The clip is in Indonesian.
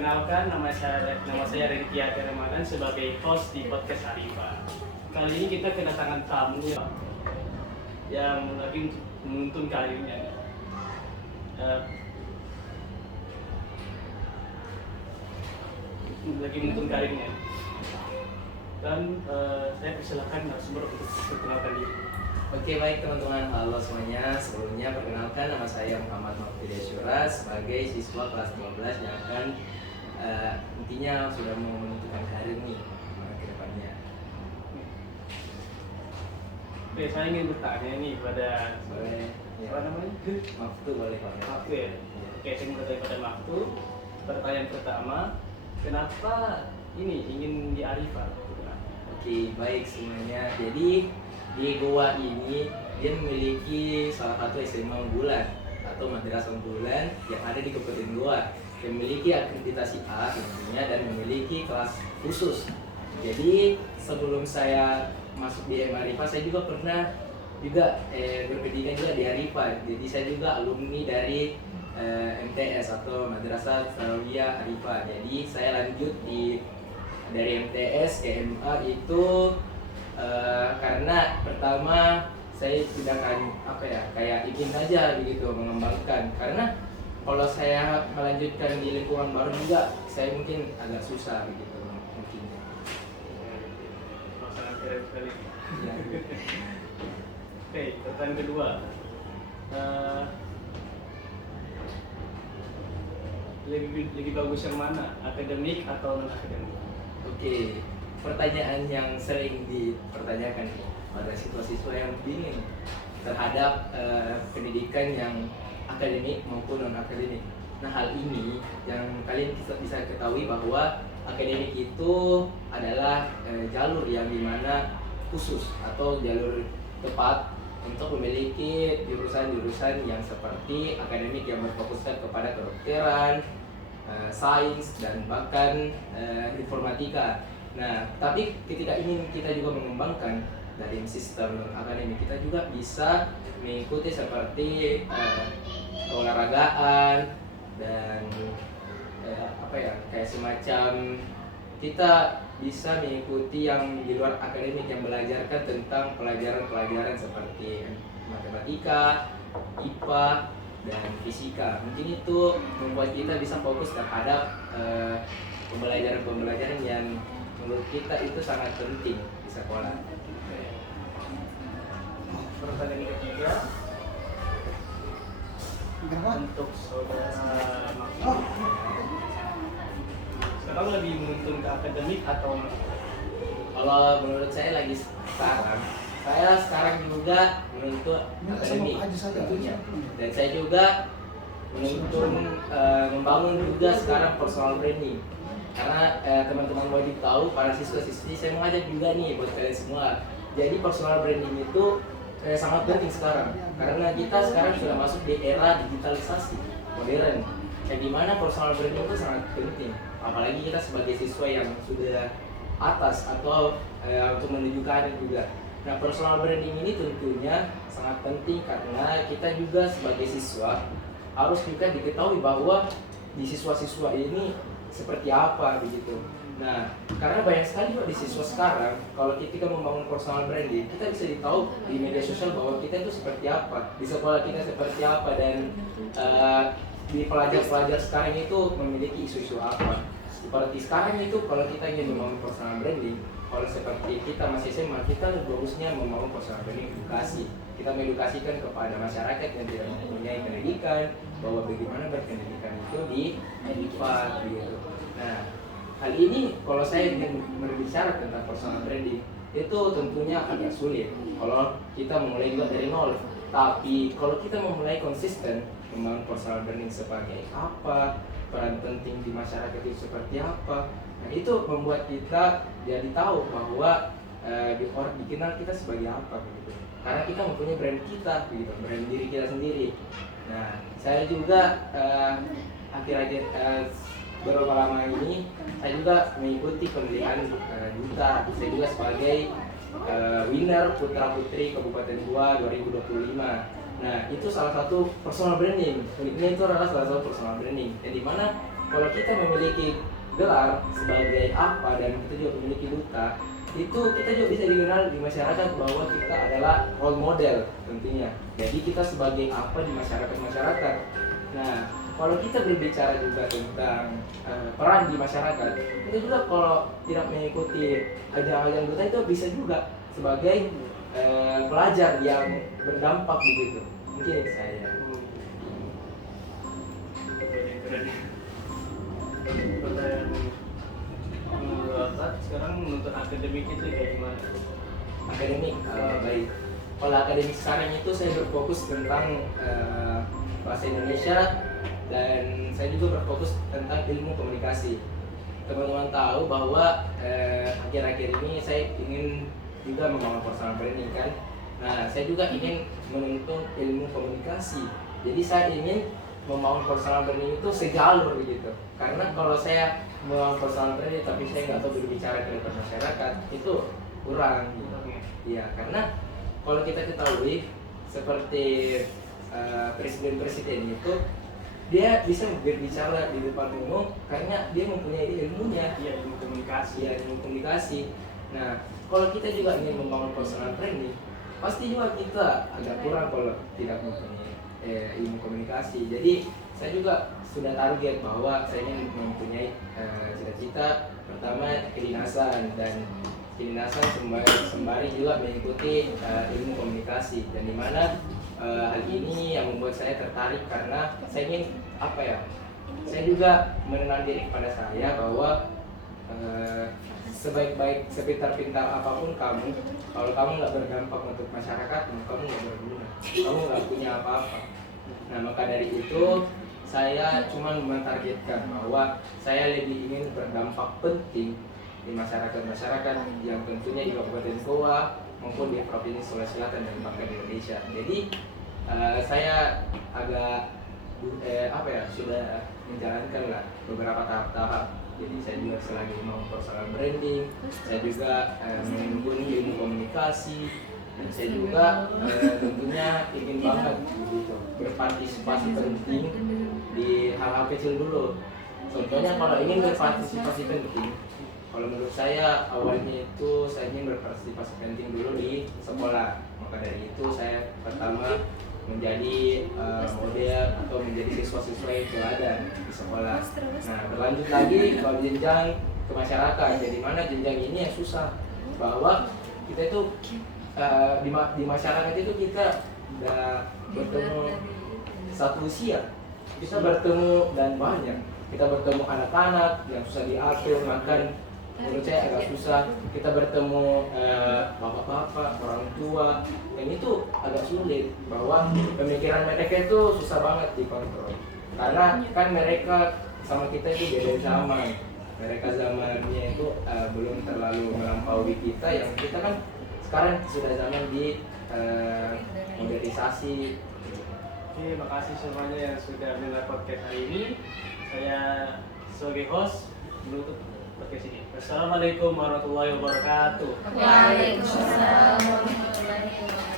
Kenalkan, nama saya Renkia Ramadan sebagai host di podcast Arifa. Kali ini kita kedatangan tamu yang lagi menuntun karirnya. Dan saya persilakan narasumber untuk perkenalkan diri. Oke, baik teman-teman, halo semuanya. Sebelumnya perkenalkan, nama saya Muhammad Mahfudiyah Syura sebagai siswa kelas 12 yang akan intinya sudah mau menentukan karir nih ke depannya. Oke, saya ingin bertanya nih pada Boleh, apa namanya? Maftu boleh Pak. Maftu ya. Oke, saya ingin bertanya pada Maftu. Pertanyaan pertama, kenapa ini ingin di Arifa? Oke, baik semuanya. Jadi di Goa ini dia memiliki salah satu SMA unggulan atau madrasah unggulan yang ada di Kabupaten Goa, yang memiliki akreditasi A tentunya dan memiliki kelas khusus. Jadi sebelum saya masuk di Arifa, saya juga pernah berpendidikan juga di Arifa. Jadi saya juga alumni dari MTS atau Madrasah Tsanawiyah Arifa. Jadi saya lanjut dari MTS ke MA itu karena pertama saya tidak akan kayak ingin aja begitu mengembangkan, karena kalau saya melanjutkan di lingkungan baru juga saya mungkin agak susah begitu mungkin. Sangat keren sekali. Ya. Oke, pertanyaan kedua. Lebih bagus yang mana? Akademik atau non akademik? Oke, pertanyaan yang sering dipertanyakan pada siswa-siswa yang bingung terhadap pendidikan yang akademik maupun non akademik. Nah, hal ini yang kalian bisa ketahui bahwa akademik itu adalah jalur yang dimana khusus atau jalur tepat untuk memiliki jurusan-jurusan yang seperti akademik yang berfokuskan kepada kedokteran, sains, dan bahkan informatika. Nah, tapi ketika ingin kita juga mengembangkan dari sistem akademik, kita juga bisa mengikuti seperti keolahragaan dan kayak semacam kita bisa mengikuti yang di luar akademik yang belajarkan tentang pelajaran-pelajaran seperti matematika, IPA, dan fisika. Mungkin itu membuat kita bisa fokus terhadap pembelajaran-pembelajaran yang menurut kita itu sangat penting di sekolah. Pertanyaan ketiga, untuk saudara Maksud, sekarang lebih menuntun ke akademik atau non? Kalau menurut saya lagi saya sekarang juga menuntut akademik tentunya, dan saya juga menuntun membangun juga sekarang personal branding, karena teman-teman wajib tahu para siswa-siswi, saya mau ajak juga nih buat kalian semua. Jadi personal branding itu sangat penting sekarang, karena kita sekarang sudah masuk di era digitalisasi modern, yang dimana personal branding itu sangat penting, apalagi kita sebagai siswa yang sudah atas atau untuk menuju karir juga. Nah, personal branding ini tentunya sangat penting karena kita juga sebagai siswa harus juga diketahui bahwa di siswa-siswa ini seperti apa begitu. Nah, karena banyak sekali di siswa sekarang, kalau kita membangun personal branding, kita bisa ditahu di media sosial bahwa kita itu seperti apa, di sekolah kita seperti apa, dan di pelajar-pelajar sekarang itu memiliki isu-isu apa. Seperti sekarang itu kalau kita ingin membangun personal branding, kalau seperti kita masih SMA, kita bagusnya membangun personal branding edukasi. Kita mengedukasikan kepada masyarakat yang tidak mempunyai pendidikan bahwa bagaimana berpendidikan itu di Arifa gitu. Nah, hal ini kalau saya ingin berbicara tentang personal branding itu tentunya agak sulit kalau kita memulai juga dari nol. Tapi kalau kita memulai konsisten membangun personal branding sebagai apa, peran penting di masyarakat itu seperti apa, nah itu membuat kita jadi tahu bahwa orang dikenal kita sebagai apa begitu. Karena kita mempunyai brand kita begitu, brand diri kita sendiri. Nah, saya juga akhir-akhir beberapa lama ini saya juga mengikuti pemilihan duta. Saya juga sebagai winner Putra Putri Kabupaten Goa 2025. Nah, itu salah satu personal branding. Uniknya itu adalah salah satu personal branding. Yang dimana kalau kita memiliki gelar sebagai apa dan kita juga memiliki duta, itu kita juga bisa dikenal di masyarakat bahwa kita adalah role model tentunya. Jadi kita sebagai apa di masyarakat. Nah, kalau kita berbicara juga tentang peran di masyarakat, kita juga kalau tidak mengikuti ajang-ajang duta itu bisa juga sebagai pelajar yang berdampak begitu. Mungkin itu saya. Pertanyaan menurut Bapak, sekarang menuntut akademik itu kayak gimana? Akademik, baik. Kalau akademik sekarang itu saya berfokus tentang bahasa Indonesia dan saya juga berfokus tentang ilmu komunikasi. Teman-teman tahu bahwa akhir-akhir ini saya ingin juga membangun personal branding kan. Nah, saya juga ingin menuntut ilmu komunikasi. Jadi saya ingin membangun personal branding itu sejalur begitu. Karena kalau saya membangun personal branding tapi saya nggak tahu berbicara ke depan masyarakat, itu kurang. Iya, karena kalau kita ketahui seperti presiden-presiden itu dia bisa berbicara di depan umum karena dia mempunyai ilmunya. Iya, ilmu komunikasi. Iya, ilmu komunikasi. Nah, kalau kita juga ingin membangun personal branding, pasti juga kita agak kurang kalau tidak mempunyai ilmu komunikasi. Jadi saya juga sudah target bahwa saya ingin mempunyai cita-cita pertama kedinasan, dan kedinasan sembari juga mengikuti ilmu komunikasi, dan dimana hal ini yang membuat saya tertarik karena saya ingin apa ya, saya juga mengenal diri kepada saya bahwa sebaik-baik sepintar-pintar apapun kamu, kalau kamu nggak berdampak untuk masyarakat, kamu nggak berguna, kamu nggak punya apa-apa. Nah, maka dari itu saya cuma mentargetkan bahwa saya lebih ingin berdampak penting di masyarakat yang tentunya di Kabupaten Goa maupun di Provinsi Sulawesi Selatan dan bahkan di Indonesia. Jadi saya agak sudah menjalankan lah beberapa tahap-tahap. Jadi saya juga selagi mau personal branding, saya juga menekuni ilmu komunikasi, dan saya juga tentunya ingin banget begitu berpartisipasi penting di hal-hal kecil dulu. Contohnya kalau ingin berpartisipasi penting, kalau menurut saya awalnya itu saya ingin berpartisipasi penting dulu di sekolah. Maka dari itu saya pertama menjadi model atau menjadi siswa-siswa yang teladan di sekolah. Nah, berlanjut lagi kalau jenjang ke masyarakat. Jadi mana jenjang ini yang susah, bahwa kita itu di masyarakat itu kita udah bertemu satu usia, kita bertemu dan banyak. Kita bertemu anak-anak yang susah diatur makan, menurut saya agak susah. Kita bertemu bapak-bapak, orang tua, dan itu agak sulit, bahwa pemikiran mereka itu susah banget dikontrol. Karena kan mereka sama kita itu beda zaman. Mereka zamannya itu belum terlalu melampaui kita, yang kita kan sekarang sudah zaman di modernisasi. Oke, makasih semuanya yang sudah mendengar podcast hari ini. Saya sebagai host menutup podcast ini. Wassalamualaikum warahmatullahi wabarakatuh. Waalaikumsalam warahmatullahi wabarakatuh.